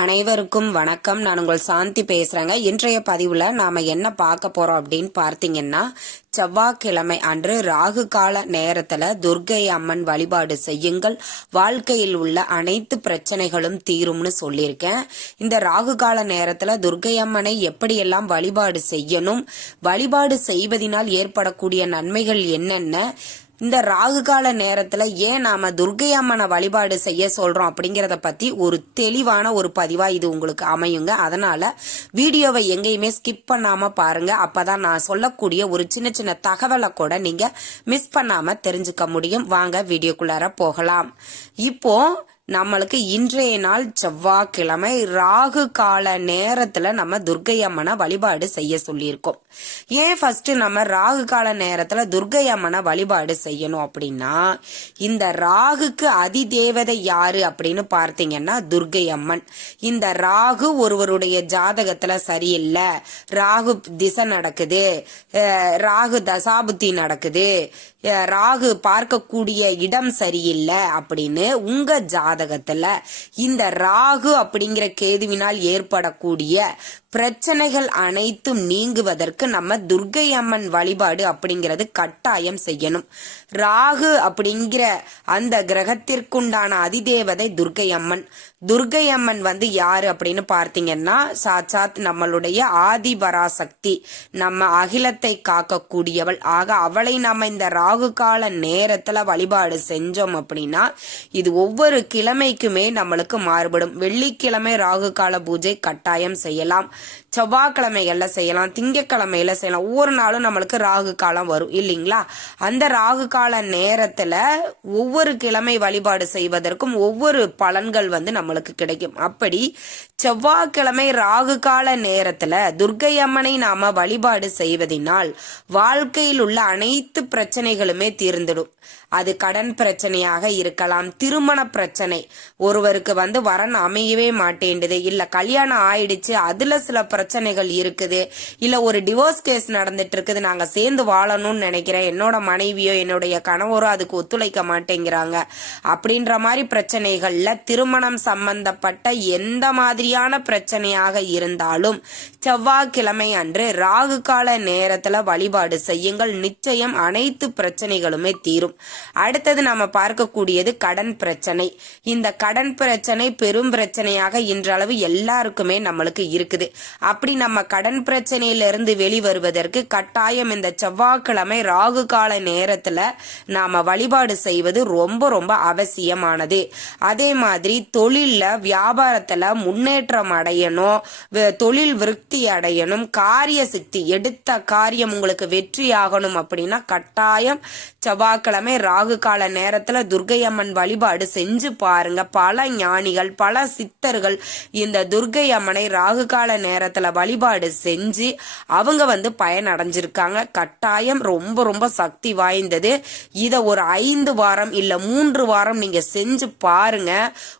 அனைவருக்கும் வணக்கம். நான் உங்கள் சாந்தி பேசுறேங்க. இன்றைய பதிவுல நாம என்ன பார்க்க போறோம் அப்படின்னு பார்த்தீங்கன்னா செவ்வாய்க்கிழமை அன்று ராகு கால நேரத்துல துர்க்கை அம்மன் வழிபாடு செய்யுங்கள். வாழ்க்கையில் உள்ள அனைத்து பிரச்சனைகளும் தீரும்னு சொல்லியிருக்கேன். இந்த ராகு கால நேரத்துல துர்க்கை அம்மனை எப்படியெல்லாம் வழிபாடு செய்யணும்? வழிபாடு செய்வதனால் ஏற்படக்கூடிய நன்மைகள் என்னென்ன? இந்த ராகு கால நேரத்துல ஏன் நாம துர்க்கை அம்மனை வழிபாடு செய்ய சொல்றோம் அப்படிங்கறத பத்தி ஒரு தெளிவான ஒரு பதிவா இது உங்களுக்கு அமையுங்க. அதனால வீடியோவை எங்கேயுமே ஸ்கிப் பண்ணாம பாருங்க. அப்பதான் நான் சொல்லக்கூடிய ஒரு சின்ன சின்ன தகவலை கூட நீங்க மிஸ் பண்ணாம தெரிஞ்சுக்க முடியும். வாங்க வீடியோக்குள்ளார போகலாம். இப்போ நம்மளுக்கு இன்றைய நாள் செவ்வாய்க்கிழமை ராகு கால நேரத்துல நம்ம துர்க்கை அம்மனை வழிபாடு செய்ய சொல்லியிருக்கோம். ஏன் ஃபர்ஸ்ட் நம்ம ராகு கால நேரத்துல துர்க்கை அம்மனை வழிபாடு செய்யணும் அப்படின்னா இந்த ராகுக்கு அதிதேவதை யாரு அப்படின்னு பார்த்தீங்கன்னா துர்க்கை அம்மன் இந்த ராகு ஒருவருடைய ஜாதகத்துல சரியில்லை ராகு திசை நடக்குது ராகு தசாபுத்தி நடக்குது ராகு பார்க்கக்கூடிய இடம் சரியில்லை அப்படின்னு உங்க ஜாதகத்துல இந்த ராகு அப்படிங்கிற கேதுவினால் ஏற்படக்கூடிய பிரச்சனைகள் அனைத்தும் நீங்குவதற்கு நம்ம துர்க்கை அம்மன் வழிபாடு அப்படிங்கிறது கட்டாயம் செய்யணும். ராகு அப்படிங்கிற அந்த கிரகத்திற்குண்டான அதிதேவதை துர்க்கை அம்மன் துர்க்கை அம்மன் வந்து யாரு அப்படின்னு பார்த்தீங்கன்னா சாட்சாத் நம்மளுடைய ஆதிபராசக்தி. நம்ம அகிலத்தை காக்கக்கூடியவள். ஆக அவளை நம்ம இந்த ராகு கால நேரத்துல வழிபாடு செஞ்சோம் அப்படின்னா இது ஒவ்வொரு கிழமைக்குமே நம்மளுக்கு மாறுபடும். வெள்ளிக்கிழமை ராகு கால பூஜை கட்டாயம் செய்யலாம். செவ்வாய்க்கிழமைகளில் செய்யலாம் திங்கக்கிழமையில செய்யலாம். ஒவ்வொரு நாளும் நம்மளுக்கு ராகு காலம் வரும் இல்லைங்களா? அந்த ராகு கால நேரத்துல ஒவ்வொரு கிழமை வழிபாடு செய்வதற்கும் ஒவ்வொரு பலன்கள் வந்து நம்மளுக்கு கிடைக்கும். அப்படி செவ்வாய்க்கிழமை ராகு கால நேரத்துல துர்க்கை அம்மனை நாம வழிபாடு செய்வதனால் வாழ்க்கையில் உள்ள அனைத்து பிரச்சனைகளுமே தீர்ந்துடும். அது கடன் பிரச்சனையாக இருக்கலாம் திருமண பிரச்சனை. ஒருவருக்கு வந்து வரன் அமையவே மாட்டேண்டுது இல்ல கல்யாணம் ஆயிடுச்சு அதுல சில பிரச்சனைகள் இருக்குது. இல்ல ஒரு டிவோர்ஸ் கேஸ் நடந்துட்டு இருக்குது நாங்க சேர்ந்து வாழணும்னு நினைக்கிறேன். என்னோட மனைவியோ என்னுடைய கணவரோ அதுக்கு ஒத்துழைக்க மாட்டேங்கிறாங்க. அப்படின்ற மாதிரி பிரச்சனைகள்ல திருமணம் சம்பந்தப்பட்ட எந்த மாதிரியான பிரச்சனையாக இருந்தாலும் செவ்வாய்க்கிழமை அன்று ராகு கால நேரத்துல வழிபாடு செய்யுங்கள். நிச்சயம் அனைத்து பிரச்சனைகளுமே தீரும். அடுத்தது நாம பார்க்கக்கூடியது கடன் பிரச்சனை. இந்த கடன் பிரச்சனை பெரும் பிரச்சனையாக இன்றளவு எல்லாருக்குமே நம்மளுக்கு இருக்குது. அப்படி நம்ம கடன் பிரச்சனையிலிருந்து வெளிவருவதற்கு கட்டாயம் இந்த செவ்வாய்க்கிழமை ராகு கால நேரத்துல நாம வழிபாடு செய்வது ரொம்ப ரொம்ப அவசியமானது. அதே மாதிரி தொழில்ல வியாபாரத்துல முன்னேற்றம் அடையணும் தொழில் விருத்தி அடையணும் காரிய சித்தி எடுத்த காரியம் உங்களுக்கு வெற்றி ஆகணும் அப்படின்னா கட்டாயம் செவ்வாய்க்கிழமை ராகு கால நேரத்துல துர்க்கை அம்மன் வழிபாடு செஞ்சு பாருங்க. பல ஞானிகள் பல சித்தர்கள் இந்த துர்க்கை அம்மனை ராகு கால நேரத்துல வழிபாடு செஞ்சு அவங்க வந்து பயனடைஞ்சிருக்காங்க. கட்டாயம் ரொம்ப ரொம்ப சக்தி வாய்ந்தது. இத ஒரு ஐந்து வாரம் இல்ல மூன்று வாரம் நீங்க செஞ்சு பாருங்க.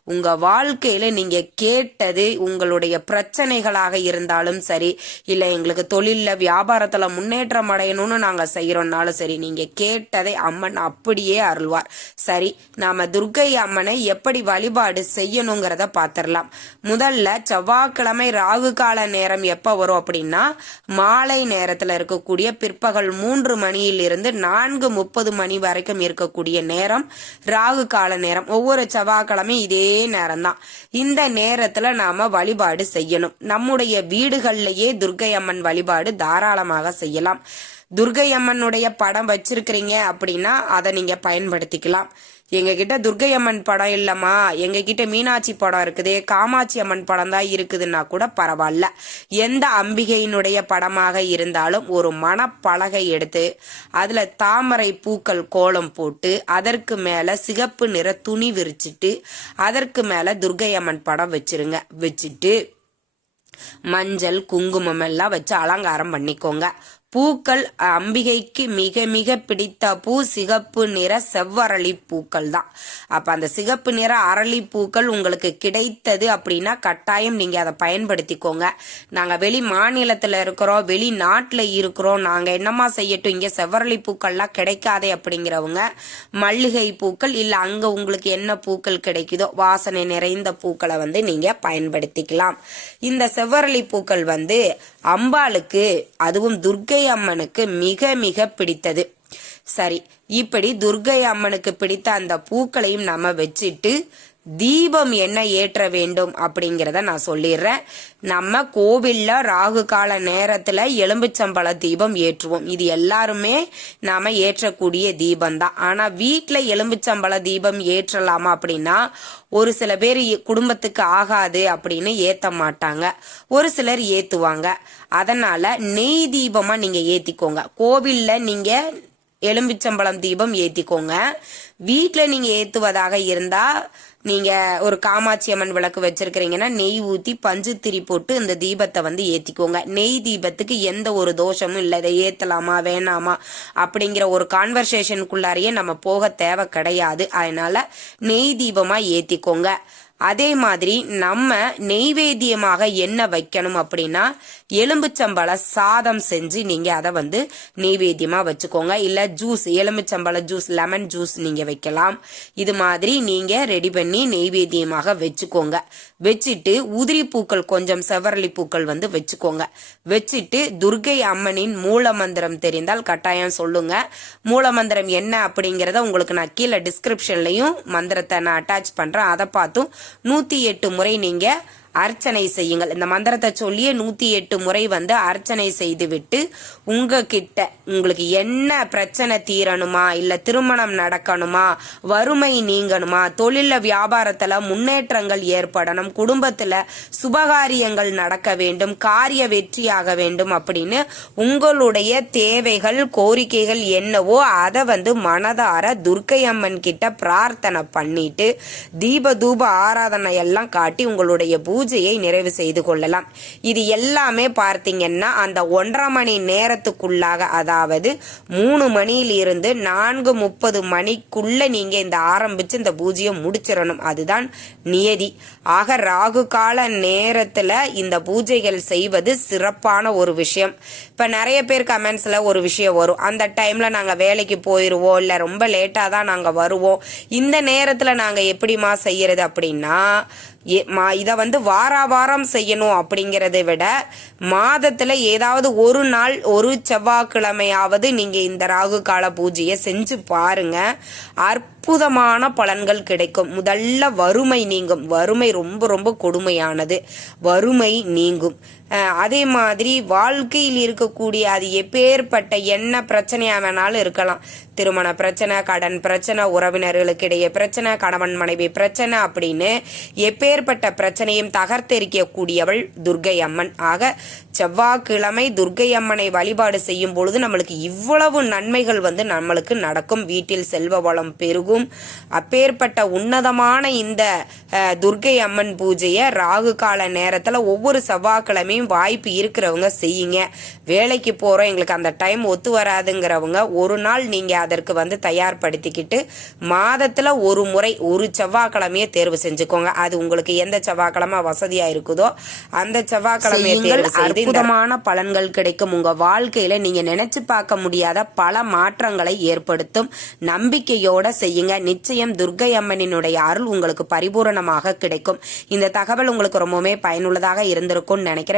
உங்க வாழ்க்கையில நீங்க கேட்டது உங்களுடைய பிரச்சனைகளாக இருந்தாலும் சரி இல்ல எங்களுக்கு தொழில வியாபாரத்துல முன்னேற்றம் அடையணும்னு நாங்க செய்யறோம்னாலும் சரி நீங்க கேட்டதை அம்மன் அப்படியே அருள்வார். சரி நாம துர்கை அம்மனை எப்படி வழிபாடு செய்யணுங்கிறத பாத்திரலாம். முதல்ல செவ்வாய்க்கிழமை ராகு கால நேரம் எப்ப வரும் அப்படின்னா மாலை நேரத்துல இருக்கக்கூடிய பிற்பகல் மூன்று மணியில் இருந்து நான்கு முப்பது மணி வரைக்கும் இருக்கக்கூடிய நேரம் ராகு கால நேரம். ஒவ்வொரு செவ்வாய்க்கிழமையும் இதே நேரம் தான் இந்த நேரத்துல நாம வழிபாடு செய்யணும். நம்முடைய வீடுகள்லயே துர்க்கை அம்மன் வழிபாடு தாராளமாக செய்யலாம். துர்க்கை அம்மனுடைய படம் வச்சிருக்கிறீங்க அப்படின்னா அதை நீங்க பயன்படுத்திக்கலாம். எங்க கிட்ட துர்க்கை அம்மன் படம் இல்லம்மா. எங்க கிட்ட மீனாட்சி படம் இருக்குது. காமாட்சி அம்மன் படம் தான் இருக்குதுன்னா கூட பரவாயில்ல. எந்த அம்பிகையினுடைய படமாக இருந்தாலும் ஒரு மணப்பலகை எடுத்து அதுல தாமரை பூக்கள் கோலம் போட்டு அதற்கு மேல சிகப்பு நிற துணி விரிச்சிட்டு அதற்கு மேல துர்க்கை அம்மன் படம் வச்சிருங்க. வச்சுட்டு மஞ்சள் குங்குமம் எல்லாம் வச்சு அலங்காரம் பண்ணிக்கோங்க. பூக்கள் அம்பிகைக்கு மிக மிக பிடித்த பூ சிகப்பு நிற செவ்வரளி பூக்கள் தான். அப்போ அந்த சிகப்பு நிற அரளி பூக்கள் உங்களுக்கு கிடைத்தது அப்படின்னா கட்டாயம் நீங்கள் அதை பயன்படுத்திக்கோங்க. நாங்கள் வெளி மாநிலத்தில் இருக்கிறோம் வெளிநாட்டில் இருக்கிறோம். நாங்கள் என்னமா செய்யட்டும்? இங்கே செவ்வரளி பூக்கள்லாம் கிடைக்காதே அப்படிங்கிறவங்க மல்லிகை பூக்கள் இல்லை அங்கே உங்களுக்கு என்ன பூக்கள் கிடைக்குதோ வாசனை நிறைந்த பூக்களை வந்து நீங்கள் பயன்படுத்திக்கலாம். இந்த செவ்வரளி பூக்கள் வந்து அம்பாளுக்கு அதுவும் துர்க்கை அம்மனுக்கு மிக மிக பிடித்தது. சரி இப்படி துர்க்கை அம்மனுக்கு பிடித்த அந்த பூக்களையும் நம்ம வச்சுட்டு தீபம் என்ன ஏற்ற வேண்டும் அப்படிங்கிறத நான் சொல்லிடுறேன். நம்ம கோவில்ல ராகு கால நேரத்துல எலும்பிச்சம்பழ தீபம் ஏற்றுவோம். இது எல்லாருமே நாம ஏற்றக்கூடிய தீபம் தான் ஆனா வீட்டுல எலும்பிச்சம்பழ தீபம் ஏற்றலாமா அப்படின்னா ஒரு சில பேர் குடும்பத்துக்கு ஆகாது அப்படின்னு ஏத்த மாட்டாங்க. ஒரு சிலர் ஏத்துவாங்க. அதனால நெய் தீபமா நீங்க ஏத்திக்கோங்க. கோவில்ல நீங்க எலும்பிச்சம்பழம் தீபம் ஏத்திக்கோங்க. வீட்டில் நீங்க ஏத்துவதாக இருந்தா நீங்க ஒரு காமாட்சி அம்மன் விளக்கு வச்சிருக்கிறீங்கன்னா நெய் ஊத்தி பஞ்சு திரி போட்டு இந்த தீபத்தை வந்து ஏத்திக்கோங்க. நெய் தீபத்துக்கு எந்த ஒரு தோஷமும் இல்லை. இதை ஏத்தலாமா வேணாமா அப்படிங்கிற ஒரு கான்வர்சேஷனுக்குள்ளாரையே நம்ம போக தேவை கிடையாது. அதனால நெய் தீபமா ஏத்திக்கோங்க. அதே மாதிரி நம்ம நெய்வேத்தியமாக என்ன வைக்கணும் அப்படின்னா எலும்புச்சம்பழ சாதம் செஞ்சு நீங்கள் அதை வந்து நெய்வேத்தியமாக வச்சுக்கோங்க. இல்லை ஜூஸ் எலும்புச்சம்பழ ஜூஸ் லெமன் ஜூஸ் நீங்கள் வைக்கலாம். இது மாதிரி நீங்கள் ரெடி பண்ணி நெய்வேத்தியமாக வச்சுக்கோங்க. வச்சுட்டு உதிரி பூக்கள் கொஞ்சம் செவரளி பூக்கள் வந்து வச்சுக்கோங்க. வச்சுட்டு துர்கை அம்மனின் மூல மந்திரம் தெரிந்தால் கட்டாயம் சொல்லுங்க. மூல மந்திரம் என்ன அப்படிங்கிறத உங்களுக்கு நான் கீழே டிஸ்கிரிப்ஷன்லையும் மந்திரத்தை நான் அட்டாச் பண்ணுறேன் அதை பார்த்தும் நூத்தி எட்டு முறை நீங்க அர்ச்சனை செய்யுங்கள். இந்த மந்திரத்தை சொல்லியே நூத்தி எட்டு முறை வந்து அர்ச்சனை செய்து விட்டு உங்ககிட்ட உங்களுக்கு என்ன பிரச்சனை தீரணுமா இல்ல திருமணம் நடக்கணுமா வறுமை நீங்கணுமா தொழில வியாபாரத்துல முன்னேற்றங்கள் ஏற்படணும் குடும்பத்துல சுபகாரியங்கள் நடக்க வேண்டும் காரிய வெற்றியாக வேண்டும் அப்படின்னு உங்களுடைய தேவைகள் கோரிக்கைகள் என்னவோ அதை வந்து மனதார துர்க்கை அம்மன் கிட்ட பிரார்த்தனை பண்ணிட்டு தீப தூப ஆராதனை எல்லாம் காட்டி உங்களுடைய பூஜை பூஜையை நிறைவு செய்து கொள்ளலாம். இது எல்லாமே பார்த்தீங்கன்னா அந்த ஒன்றரை மணி நேரத்துக்குள்ளாக அதாவது மூணு மணியில் இருந்து நான்கு முப்பது மணிக்குள்ள நீங்க இந்த ஆரம்பிச்சு இந்த பூஜையை முடிச்சிடணும். அதுதான் நியதி. ஆக ராகு கால நேரத்துல இந்த பூஜைகள் செய்வது சிறப்பான ஒரு விஷயம். இப்ப நிறைய பேர் கமெண்ட்ஸ்ல ஒரு விஷயம் வரும். அந்த டைம்ல நாங்க வேலைக்கு போயிருவோம் இல்ல ரொம்ப லேட்டா தான் நாங்க வருவோம். இந்த நேரத்துல நாங்க எப்படிமா செய்யறது அப்படின்னா இதை வந்து வார வாரம் செய்யணும் அப்படிங்கிறத விட மாதத்தில் ஏதாவது ஒரு நாள் ஒரு செவ்வாய்க்கிழமையாவது நீங்கள் இந்த ராகு கால பூஜையை செஞ்சு பாருங்க. அற்புதமான பலன்கள் கிடைக்கும். முதல்ல வறுமை நீங்கும். வறுமை ரொம்ப ரொம்ப கொடுமையானது. வறுமை நீங்கும். அதே மாதிரி வாழ்க்கையில் இருக்கக்கூடிய அது எப்பேற்பட்ட என்ன பிரச்சனையாக வேணாலும் இருக்கலாம். திருமண பிரச்சனை கடன் பிரச்சனை உறவினர்களுக்கு இடையே பிரச்சனை கணவன் மனைவி பிரச்சனை அப்படின்னு எப்பேற்பட்ட பிரச்சனையும் தகர்த்தெரிக்கக்கூடியவள் துர்கை அம்மன் ஆக செவ்வாய்க்கிழமை துர்கை அம்மனை வழிபாடு செய்யும் பொழுது நம்மளுக்கு இவ்வளவு நன்மைகள் வந்து நம்மளுக்கு நடக்கும். வீட்டில் செல்வ வளம் பெருகும். அப்பேற்பட்ட உன்னதமான இந்த துர்கை அம்மன் பூஜையை ராகு கால நேரத்தில் ஒவ்வொரு செவ்வாய்க்கிழமையும் வாய்ப்பு இருக்கிறவங்க செய்யுங்க. வேலைக்கு போகிறோம் எங்களுக்கு அந்த டைம் ஒத்து வராதுங்கிறவங்க ஒரு நாள் நீங்கள் அதற்கு வந்து தயார்படுத்திக்கிட்டு மாதத்தில் ஒரு முறை ஒரு செவ்வாய்க்கிழமையை தேர்வு செஞ்சுக்கோங்க. அது உங்களுக்கு எந்த செவ்வாய்க்கிழமை வசதியாக இருக்குதோ அந்த செவ்வாய்க்கிழமையை தேர்வு செய்து அற்புதமான பலன்கள் கிடைக்கும். உங்க வாழ்க்கையில நீங்க நினைச்சு பார்க்க முடியாத பல மாற்றங்களை ஏற்படுத்தும். நம்பிக்கையோட செய்யுங்க. நிச்சயம் துர்கை அம்மனினுடைய அருள் உங்களுக்கு பரிபூரணமாக கிடைக்கும். இந்த தகவல் உங்களுக்கு ரொம்பவுமே பயனுள்ளதாக இருந்திருக்கும்னு நினைக்கிற